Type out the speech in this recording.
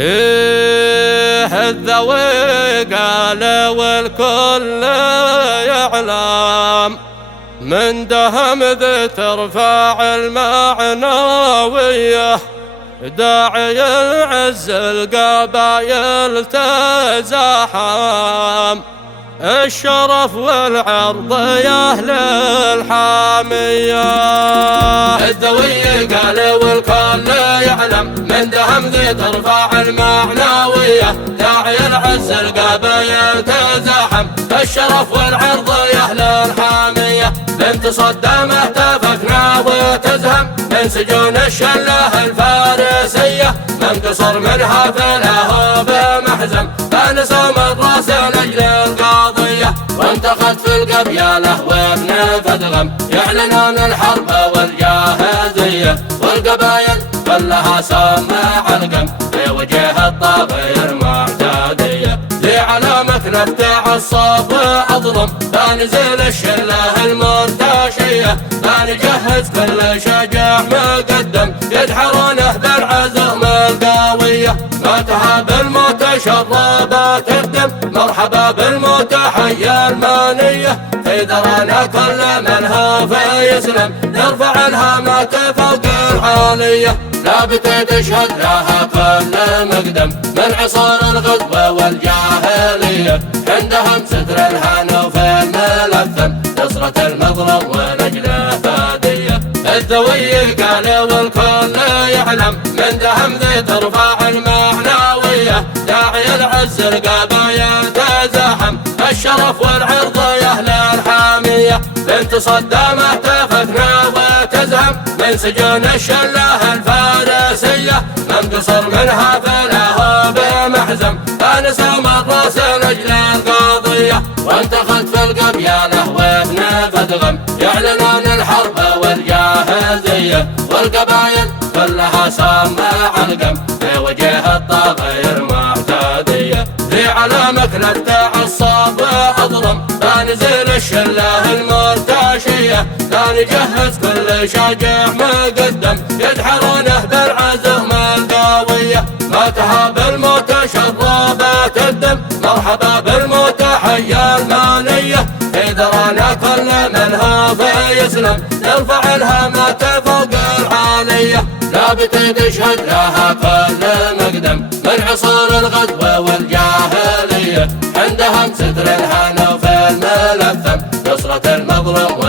إيه الذوي قال والكل يعلم من دهم ذي ترفع المعنوية داعي العز القبايل تزاحم الشرف والعرض يا أهل الحامية. الذوي قال والكل يعلم من دهم ذي ترفع المعنوية داعي العز القبايل تزاحم الشرف والعرض يا أهل الحامية. بنت صدام اهتفكنا وتزهم من سجون الشله الفارسية من قصر منها فله بمحزم فنسوم الراس لاجل القضية وانتقد في القبيله وابن فدغم يعلنون الحرب والجاهزية والقبايل كلها سمع القم في وجه الطاغية المعتدية لعلامة نفتح الصف أظلم فنزل الشله المرتشية فنجهز كل شجاع مقدم يدحرونه بالعزم القوية ما تهاب الموت شربت الدم مرحبا بالموت حي المانية في ذرانا كل من هو يسلم نرفع الهامات فوق العالية لا تشهد لها كل مقدم من عصار الغدوة والجاهلية عندهم ستر الهنا في الملثم نصرة المظلوم ونجله فادية. الذوي قال والكل يعلم من دهم ذي ترفع المعنوية داعي العز القبايل تزاحم الشرف والعرض يا أهل الحامية. بنت صدام اهتفكنا وتزهم من سجون الشله الفارسية من قصر منها فله بمحزم فنسوم الراس لاجل القضية وانتقد في القبيله وابن فدغم يعلنون الحرب والجاهزية والقبايل كلها سمع القم في وجه الطاغية المعتدية لعلامة نفتح الصف أظلم فنزل الشله المرتشية فنجهز كل شجاع مقدم يدحرونه بالعزم القوية ما تهاب الموت شربت الدم مرحبا بالموت حي المانية في ذرانا كل من هو يسلم نرفع الهامات فوق العالية لا تشهد لها كل مقدم من عصور الغدوة والجاهلية عندهم ستر الهنا في الملثم نصرة المظلوم